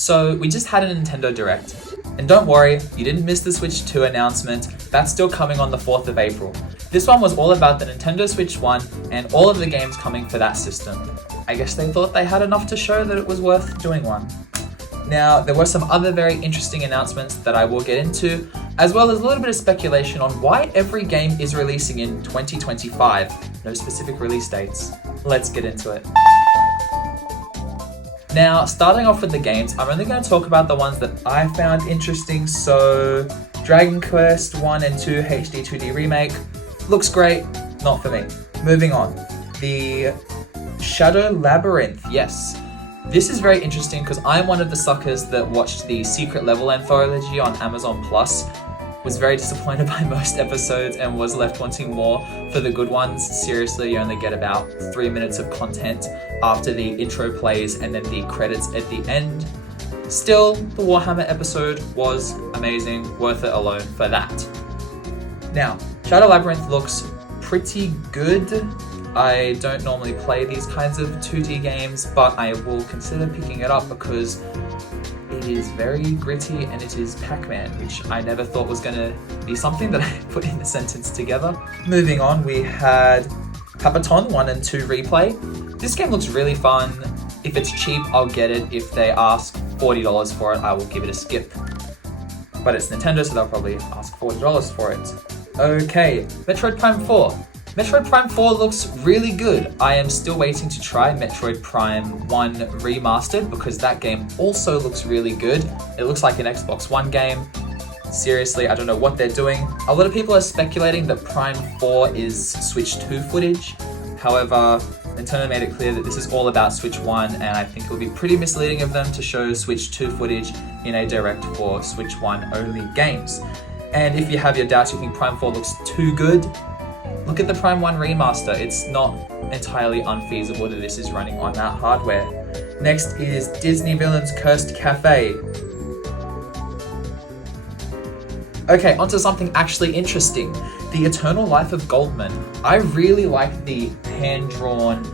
So we just had a Nintendo Direct. And don't worry, you didn't miss the Switch 2 announcement, that's still coming on the 4th of April. This one was all about the Nintendo Switch 1 and all of the games coming for that system. I guess they thought they had enough to show that it was worth doing one. Now, there were some other very interesting announcements that I will get into, as well as a little bit of speculation on why every game is releasing in 2025. No specific release dates. Let's get into it. Now, starting off with the games, I'm only going to talk about the ones that I found interesting. So, Dragon Quest 1 and 2 HD 2D Remake. Looks great, not for me. Moving on. The Shadow Labyrinth, yes. This is very interesting because I'm one of the suckers that watched the Secret Level anthology on Amazon Plus, was very disappointed by most episodes and was left wanting more for the good ones. Seriously, you only get about 3 minutes of content after the intro plays and then the credits at the end. Still, the Warhammer episode was amazing, worth it alone for that. Now, Shadow Labyrinth looks pretty good. I don't normally play these kinds of 2D games, but I will consider picking it up because it is very gritty and it is Pac-Man, which I never thought was going to be something that I put in a sentence together. Moving on, we had Papaton 1 and 2 Replay. This game looks really fun. If it's cheap, I'll get it. If they ask $40 for it, I will give it a skip. But it's Nintendo, so they'll probably ask $40 for it. Okay, Metroid Prime 4. Metroid Prime 4 looks really good. I am still waiting to try Metroid Prime 1 Remastered because that game also looks really good. It looks like an Xbox One game. Seriously, I don't know what they're doing. A lot of people are speculating that Prime 4 is Switch 2 footage. However, Nintendo made it clear that this is all about Switch 1, and I think it would be pretty misleading of them to show Switch 2 footage in a Direct for Switch 1 only games. And if you have your doubts, you think Prime 4 looks too good, look at the Prime 1 remaster. It's not entirely unfeasible that this is running on that hardware. Next is Disney Villains Cursed Cafe. Okay, onto something actually interesting. The Eternal Life of Goldman. I really like the hand-drawn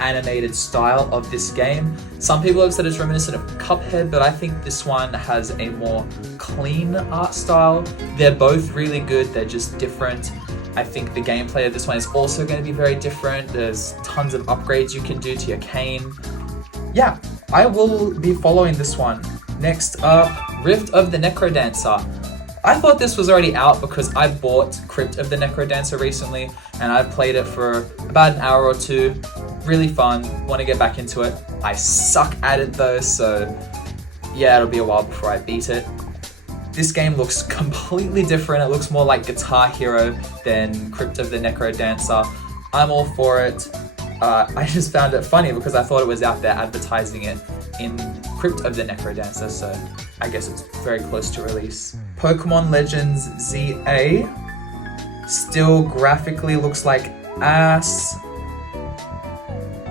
animated style of this game. Some people have said it's reminiscent of Cuphead, but I think this one has a more clean art style. They're both really good, they're just different. I think the gameplay of this one is also going to be very different. There's tons of upgrades you can do to your cane. Yeah, I will be following this one. Next up, Rift of the Necrodancer. I thought this was already out because I bought Crypt of the Necrodancer recently and I've played it for about an hour or two. Really fun, want to get back into it. I suck at it though, so yeah, it'll be a while before I beat it. This game looks completely different. It looks more like Guitar Hero than Crypt of the Necrodancer. I'm all for it. I just found it funny because I thought it was out there advertising it in Crypt of the Necrodancer, so I guess it's very close to release. Pokemon Legends ZA still graphically looks like ass.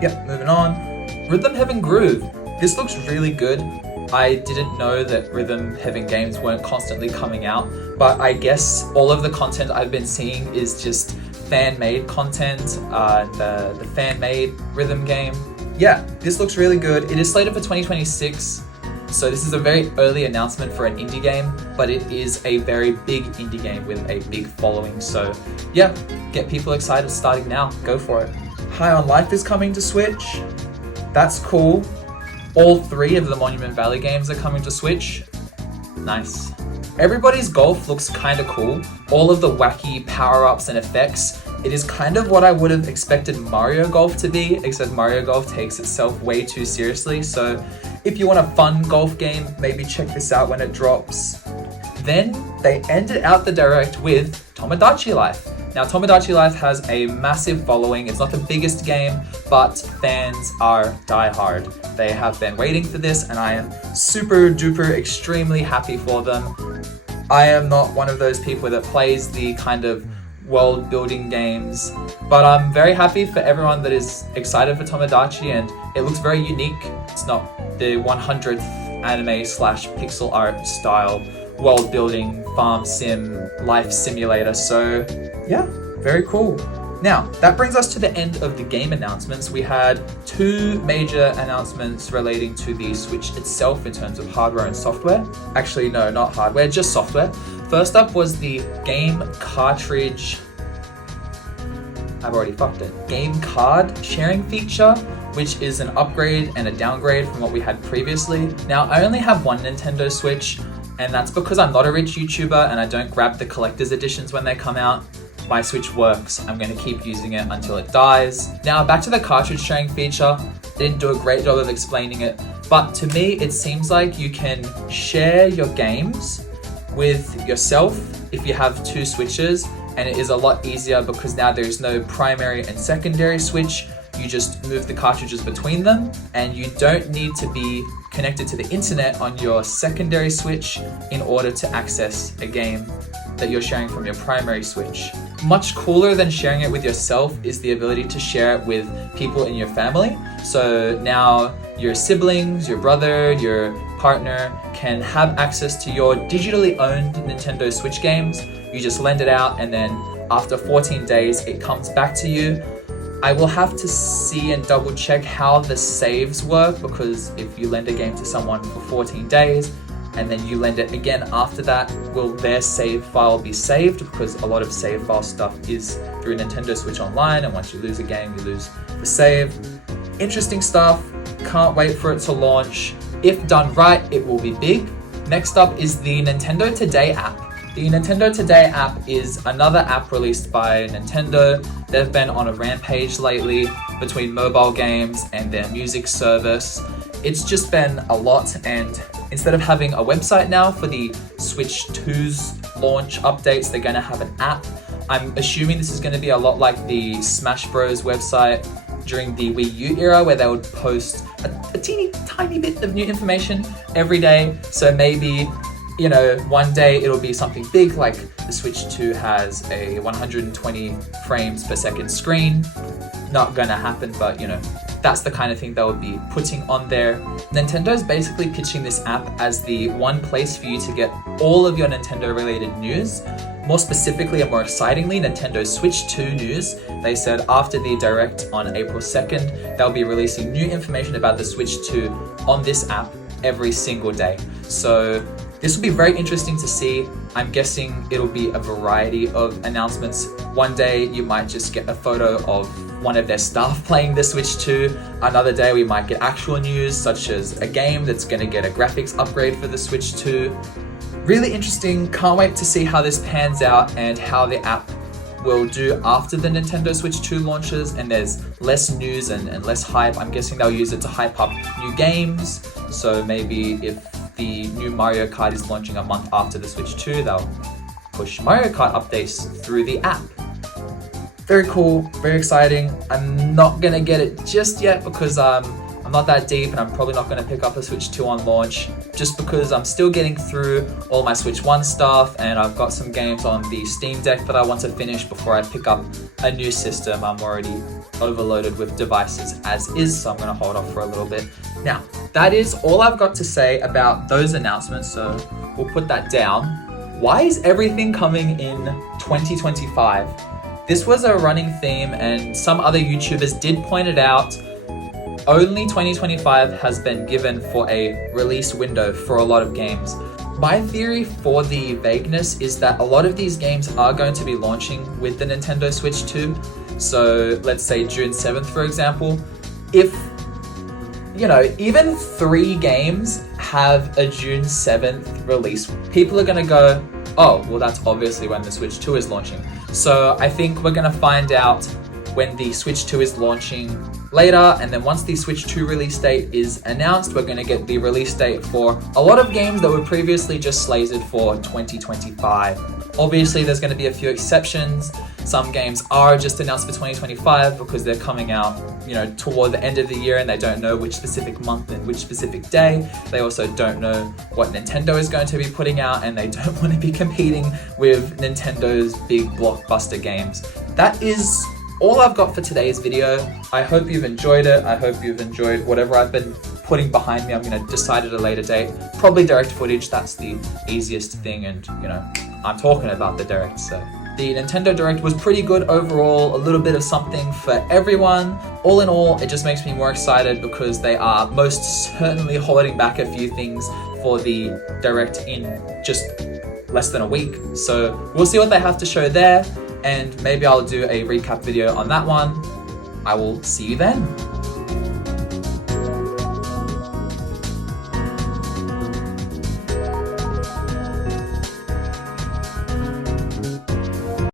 Yep, moving on. Rhythm Heaven Groove. This looks really good. I didn't know that Rhythm Heaven games weren't constantly coming out, but I guess all of the content I've been seeing is just fan-made content, the fan-made Rhythm game. Yeah, this looks really good. It is slated for 2026, so this is a very early announcement for an indie game, but it is a very big indie game with a big following, so yeah, get people excited starting now. Go for it. High on Life is coming to Switch. That's cool. All 3 of the Monument Valley games are coming to Switch. Nice. Everybody's Golf looks kinda cool. All of the wacky power-ups and effects. It is kind of what I would have expected Mario Golf to be, except Mario Golf takes itself way too seriously. So if you want a fun golf game, maybe check this out when it drops. Then they ended out the Direct with Tomodachi Life. Now, Tomodachi Life has a massive following. It's not the biggest game, but fans are diehard. They have been waiting for this, and I am super duper extremely happy for them. I am not one of those people that plays the kind of world building games, but I'm very happy for everyone that is excited for Tomodachi, and it looks very unique. It's not the 100th anime slash pixel art style world building farm sim life simulator, so yeah, very cool. Now, that brings us to the end of the game announcements. We had 2 major announcements relating to the Switch itself in terms of hardware and software. Actually, no, not hardware, just software. First up was the game cartridge... I've already fucked it. Game card sharing feature, which is an upgrade and a downgrade from what we had previously. Now, I only have one Nintendo Switch, and that's because I'm not a rich YouTuber and I don't grab the collector's editions when they come out. My Switch works. I'm going to keep using it until it dies. Now, back to the cartridge sharing feature. They didn't do a great job of explaining it, but to me, it seems like you can share your games with yourself if you have 2 Switches, and it is a lot easier because now there's no primary and secondary Switch. You just move the cartridges between them, and you don't need to be connected to the internet on your secondary Switch in order to access a game that you're sharing from your primary Switch. Much cooler than sharing it with yourself is the ability to share it with people in your family. So now your siblings, your brother, your partner can have access to your digitally owned Nintendo Switch games. You just lend it out, and then after 14 days, it comes back to you. I will have to see and double check how the saves work, because if you lend a game to someone for 14 days and then you lend it again after that, will their save file be saved? Because a lot of save file stuff is through Nintendo Switch Online, and once you lose a game, you lose the save. Interesting stuff. Can't wait for it to launch. If done right, it will be big. Next up is the Nintendo Today app. The Nintendo Today app is another app released by Nintendo. They've been on a rampage lately between mobile games and their music service. It's just been a lot, and instead of having a website now for the Switch 2's launch updates, they're going to have an app. I'm assuming this is going to be a lot like the Smash Bros website during the Wii U era, where they would post a teeny tiny bit of new information every day. So maybe, you know, one day it'll be something big, like the Switch 2 has a 120 frames per second screen. Not gonna happen, but you know, that's the kind of thing they'll be putting on there. Nintendo's basically pitching this app as the one place for you to get all of your Nintendo related news. More specifically and more excitingly, Nintendo Switch 2 news. They said after the Direct on April 2nd, they'll be releasing new information about the Switch 2 on this app every single day. So this will be very interesting to see. I'm guessing it'll be a variety of announcements. One day you might just get a photo of one of their staff playing the Switch 2. Another day we might get actual news, such as a game that's going to get a graphics upgrade for the Switch 2. Really interesting. Can't wait to see how this pans out and how the app will do after the Nintendo Switch 2 launches and there's less news and less hype. I'm guessing they'll use it to hype up new games. So maybe if the new Mario Kart is launching a month after the Switch 2, they'll push Mario Kart updates through the app. Very cool, very exciting. I'm not gonna get it just yet because I'm not that deep, and I'm probably not gonna pick up a Switch 2 on launch just because I'm still getting through all my Switch 1 stuff, and I've got some games on the Steam Deck that I want to finish before I pick up a new system. I'm already overloaded with devices as is, so I'm gonna hold off for a little bit. Now, that is all I've got to say about those announcements, so we'll put that down. Why is everything coming in 2025? This was a running theme, and some other YouTubers did point it out. Only 2025 has been given for a release window for a lot of games. My theory for the vagueness is that a lot of these games are going to be launching with the Nintendo Switch 2. So let's say June 7th, for example. If, you know, even 3 games have a June 7th release, people are going to go, oh, well, that's obviously when the Switch 2 is launching. So I think we're going to find out when the Switch 2 is launching later, and then once the Switch 2 release date is announced, we're going to get the release date for a lot of games that were previously just slated for 2025. Obviously, there's going to be a few exceptions. Some games are just announced for 2025 because they're coming out, you know, toward the end of the year and they don't know which specific month and which specific day. They also don't know what Nintendo is going to be putting out, and they don't want to be competing with Nintendo's big blockbuster games. That is all I've got for today's video. I hope you've enjoyed it. I hope you've enjoyed whatever I've been putting behind me. I'm going to decide at a later date. Probably direct footage. That's the easiest thing, and, you know, I'm talking about the direct, so The Nintendo Direct was pretty good overall, a little bit of something for everyone. All in all, it just makes me more excited because they are most certainly holding back a few things for the Direct in just less than a week. So we'll see what they have to show there, and maybe I'll do a recap video on that one. I will see you then.